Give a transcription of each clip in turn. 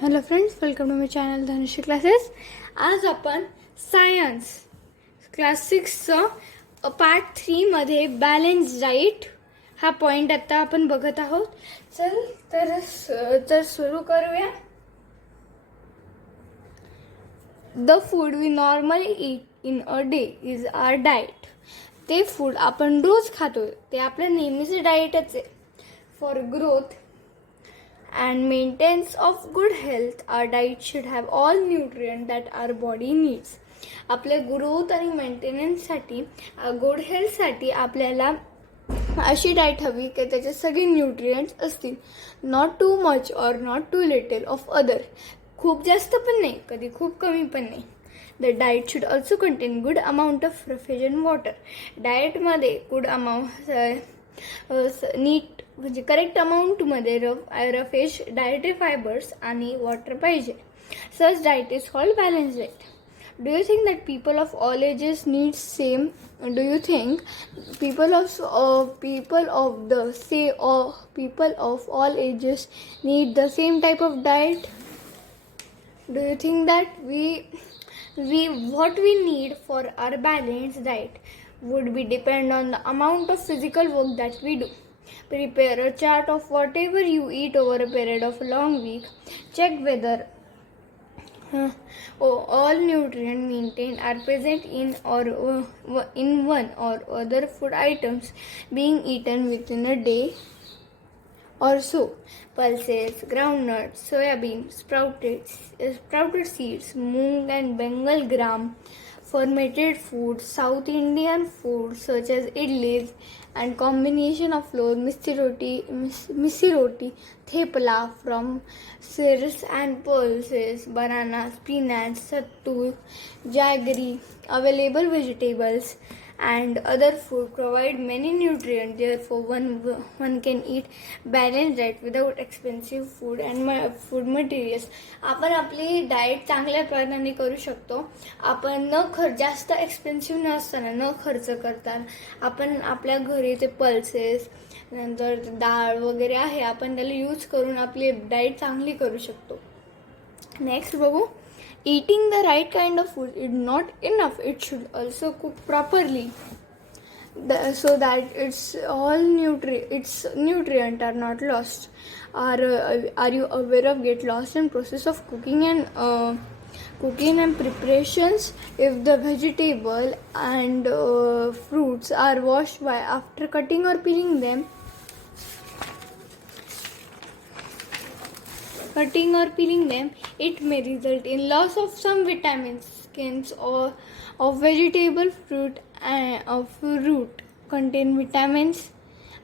Hello friends, welcome to my channel Dhanushree classes. आज आपण science class 6चं पार्ट 3मध्ये बॅलन्स डाईट हा पॉईंट आता आपण बघत आहोत. तर सुरू करूया. The food we normally eat in a day is our diet. ते फूड आपण रोज खातो ते आपलं नेहमीचं डाएटच आहे. For growth and maintenance of good health, our diet should have all nutrients that our body needs. आपल्या ग्रोथ आणि मेंटेनन्ससाठी, गुड हेल्थसाठी आपल्याला अशी डाएट हवी की त्याचे सगळे न्यूट्रिएंट्स असतील. Not too much or not too little of other. खूप जास्त पण नाही, कधी खूप कमी पण नाही. The diet should also contain good amount of refrigerated water. डाएटमध्ये गुड अमाऊंट नीट म्हणजे करेक्ट अमाऊंटमध्ये रफेश डायटरी फायबर्स आणि वॉटर पाहिजे. Such diet is called balance diet. Do you think that people of all ages need same? Do you think people of all ages need the same type of diet? Do you think that what we need for our balanced diet would be depend on the amount of physical work that we do? Prepare a chart of whatever you eat over a period of a long week. Check whether all nutrients maintained are present in one or other food items being eaten within a day or so. Pulses, groundnuts, soybean, sprouted seeds, moong and Bengal gram, fermented foods, South Indian foods such as idlis and combination of flour, misi roti, thepla from cereals and pulses, bananas, peanuts, sattu, jaggery, available vegetables and other food provide many nutrients. Therefore one can eat balanced diet without expensive food and food materials. आपण आपली diet चांगल्या प्रकारे करू शकतो. आपण जास्त expensive नसताना, न खर्च करता आपण आपल्या घरी ते पल्सेस नंतर डाळ वगैरे आहे, आपण त्याला यूज करून आपली डाएट चांगली करू शकतो. नेक्स्ट बघू. Eating the right kind of food is not enough. It should also cook properly so that its nutrients are not lost. Are you aware of get lost in process of cooking and preparations? If the vegetable and fruits are washed after cutting or peeling them, it may result in loss of some vitamins. Skins of vegetable fruit contain vitamins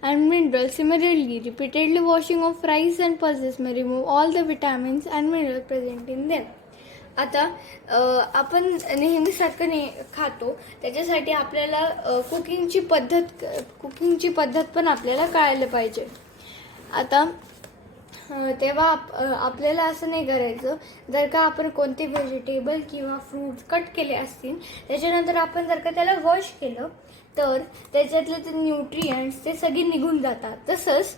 and minerals. Similarly, repeatedly washing of rice and pulses may remove all the vitamins and minerals present in them. आता आपण नेहमीसारखं खातो, त्याच्यासाठी आपल्याला कुकिंगची पद्धत पण आपल्याला कळायला पाहिजे. आता तेव्हा आपल्याला असं नाही करायचं. जर का आपण कोणते व्हेजिटेबल किंवा फ्रूट्स कट केले असतील, त्याच्यानंतर आपण जर का त्याला वॉश केलं तर त्याच्यातले ते न्यूट्रिएंट्स ते सगळे निघून जातात. तसंच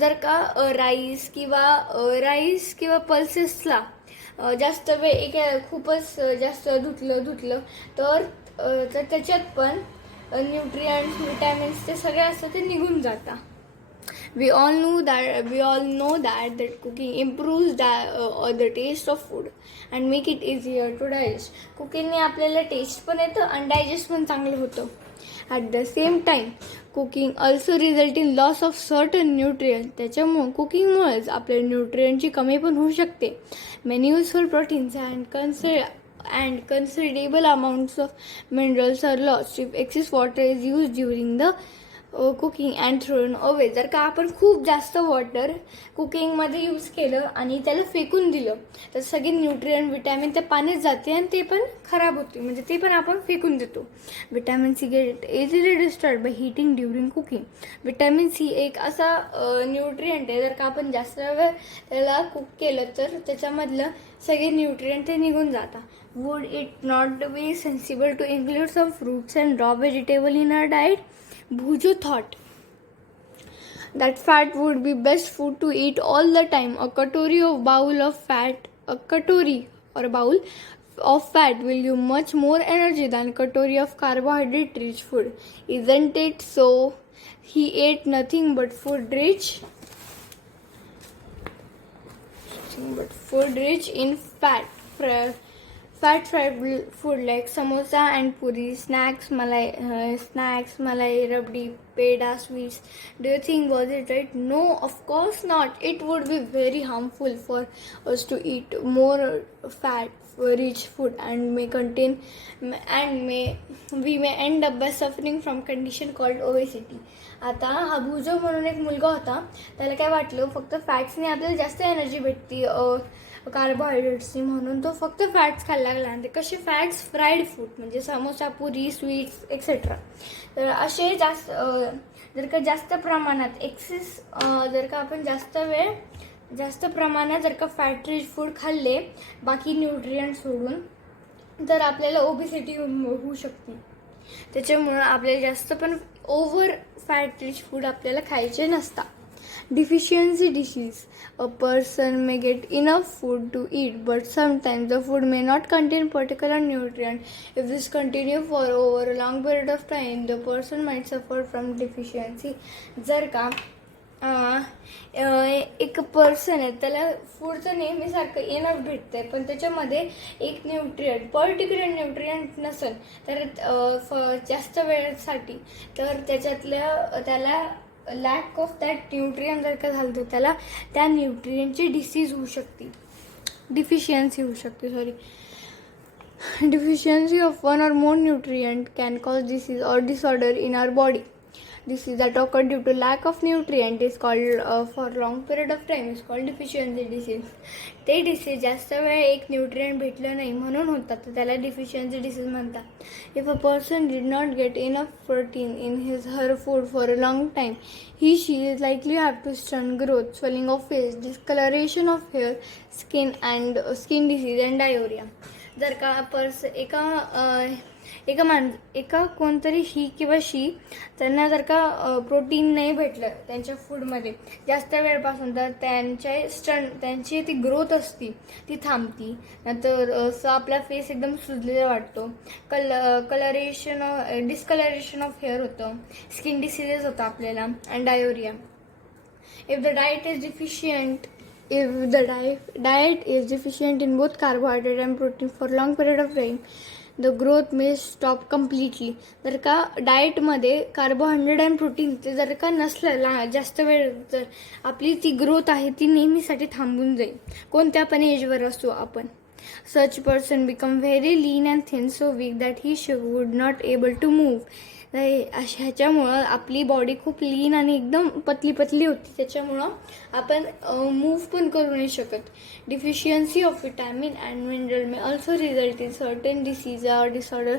जर का राईस किंवा पल्सेसला जास्त वेळ खूपच जास्त धुतलं तर त्याच्यात पण न्यूट्रिएंट्स विटॅमिन्स ते सगळे असतं ते निघून जातात. We all know that cooking improves the taste of food and make it easier to digest. कुकिंगने आपल्याला टेस्ट पण येतं आणि डायजेस्ट पण चांगलं होतं. At the same time, cooking also result in loss of certain nutrients. त्याच्यामुळे कुकिंगमुळेच आपल्या न्यूट्रिएंटची कमी पण होऊ शकते. Many useful proteins and considerable amounts of minerals are lost if excess water is used during the cooking and thrown away. जर का आपण खूप जास्त वॉटर कुकिंगमध्ये यूज केलं आणि त्याला फेकून दिलं तर सगळे न्यूट्रिएंट विटॅमिन त्या पाण्यात जाते आणि ते पण खराब होते, म्हणजे ते पण आपण फेकून देतो. Vitamin C get easily destroyed by heating during cooking. Vitamin C एक असा न्यूट्रिएंट आहे, जर का आपण जास्त वेळ त्याला कुक केलं तर त्याच्यामधलं सगळे न्यूट्रिएंट ते निघून जातात. Would it not be sensible to include some fruits and raw vegetable in our diet? Bhujo thought that fat would be best food to eat all the time. A bowl of fat a katori or a bowl of fat will give much more energy than katori of carbohydrate rich food. Isn't it so? He ate nothing but food rich in fat. Fat fried food like samosa and puri, snacks, malai, rabdi, peda, sweets. Do you think was it right? No, of course not. It would be very harmful for us to eat more fat rich food and we may end up by suffering from condition called obesity. आता हा भुजो म्हणून एक मुलगा होता. त्याला काय वाटलं फक्त फॅट्सने आपल्याला जास्त एनर्जी भेटते कार्बोहायड्रेट्सनी, म्हणून तो फक्त फॅट्स खायला लागला. आणि ते कसे फॅट्स? फ्राईड फूड म्हणजे समोसा, पुरी, स्वीट्स एक्सेट्रा. तर असे जर का जास्त प्रमाणात जर का आपण जास्त प्रमाणात जर का फॅट रिच फूड खाल्ले बाकी न्यूट्रिएंट सोडून, तर आपल्याला ओबेसिटी होऊ शकते. त्याच्यामुळं आपल्याला जास्त पण ओव्हर फॅट रिच फूड आपल्याला खायचे नसतात. Deficiency disease. A person may get enough food to eat, but sometimes the food may not contain particular nutrient. If this continues for over a long period of time, the person might suffer from deficiency. जर का एक person आहे त्याला फूडचं नेहमीसारखं enough भेटतंय पण त्याच्यामध्ये एक पर्टिक्युलर न्यूट्रिएंट नसेल तर जास्त वेळेसाठी, तर त्याला लॅक ऑफ दॅट न्यूट्रिएंट जर का झालं तर त्याला त्या न्यूट्रिएंटची डिसीज होऊ शकते, डिफिशियन्सी होऊ शकते. Deficiency of one or more nutrient can cause disease or disorder in our body. Disease that occur due to lack of nutrient is called for long period of time is called deficiency disease. ते disease जास्त वेळ एक nutrient भेटलं नाही म्हणून होतात, तर त्याला डिफिशियन्सी डिसीज म्हणतात. If a person did not get enough protein in his her food for a long time, she is likely to have to stunt growth, swelling of face, discoloration of hair, skin disease and diarrhea. जर का एका कोणतरी ही किंवा शी त्यांना जर का protein नाही भेटलं त्यांच्या फूडमध्ये जास्त वेळपासून, तर त्यांची ती ग्रोथ असती ती थांबती, नंतर आपला फेस एकदम सुजलेला वाटतो, डिस्कलरेशन ऑफ हेअर होतं, स्किन डिसीजेस होतं आपल्याला, and डायोरिया. If the diet is deficient in both carbohydrate and protein for long period of time, the growth may stop completely. जर का डाएटमध्ये कार्बोहायड्रेट अँड प्रोटीन ते जर का नसलं जास्त वेळ, तर आपली ती ग्रोथ आहे ती नेहमीसाठी थांबून जाईल, कोणत्या पण एजवर असतो आपण. Such person become very lean and thin, so weak that he would not able to move. ह्याच्यामुळं आपली बॉडी खूप लीन आणि एकदम पतली होती, त्याच्यामुळं आपण मूव्ह पण करू नाही शकत. Deficiency of vitamin and mineral may also result in certain disease or disorder,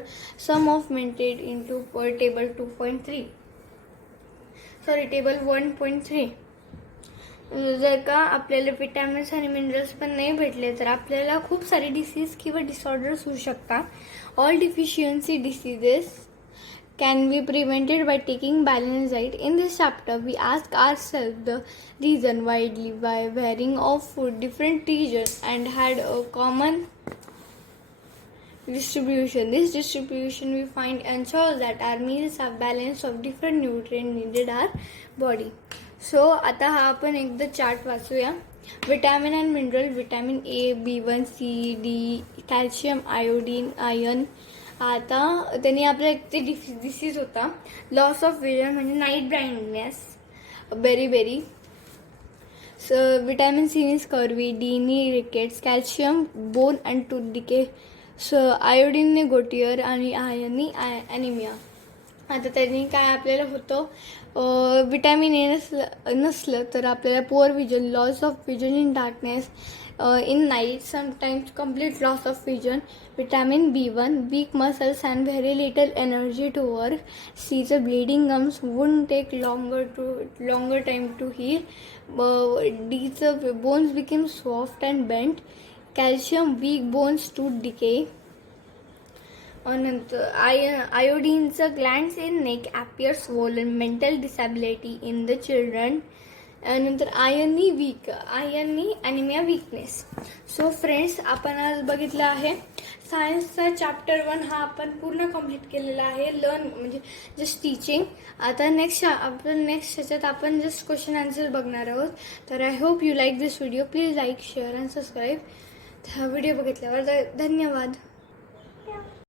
some of mentioned in table 1.3. जर का आपल्याला विटॅमिन्स आणि मिनरल्स पण नाही भेटले तर आपल्याला खूप सारे डिसीज किंवा डिसऑर्डर्स होऊ शकतात. All deficiency diseases can be prevented by taking balanced diet. In this chapter, we ask ourselves the reason widely by varying of food different regions and had a common distribution. This distribution we find ensures that our meals have balance of different nutrients needed our body. So आता हा आपण एकदा chart वाचूया. Vitamin and mineral, vitamin A, B1, C, D, calcium, iodine, iron. आता त्यांनी आपला एक ते डिसीज होता लॉस ऑफ विजन म्हणजे night blindness, beriberi. Vitamin C नी स्कर्वी, डी नी rickets, calcium bone and tooth decay, आयोडीनने गोटियर आणि आयर्ननी ॲनिमिया. आता त्यांनी काय आपल्याला होतं, विटॅमिन ए नसलं तर आपल्याला poor vision, loss of vision in darkness, in night, sometimes complete loss of vision. Vitamin B1, weak muscles and very little energy to work. C, the bleeding gums wouldn't take longer time to heal. D, the bones became soft and bent. Calcium, weak bones to decay. नंतर iodine's glands in neck appear swollen. Mental disability in the children. नंतर आयननी weak, आयननी anaemia weakness. So friends, आपण आज बघितलं आहे सायन्सचा chapter 1 हा आपण पूर्ण कंप्लीट केलेला आहे. लर्न म्हणजे जस्ट टीचिंग. आता नेक्स्ट ह्याच्यात आपण जस्ट क्वेश्चन आन्सर बघणार आहोत. तर I hope you like this video. Please like, share and subscribe. हा व्हिडिओ बघितल्यावर धन्यवाद.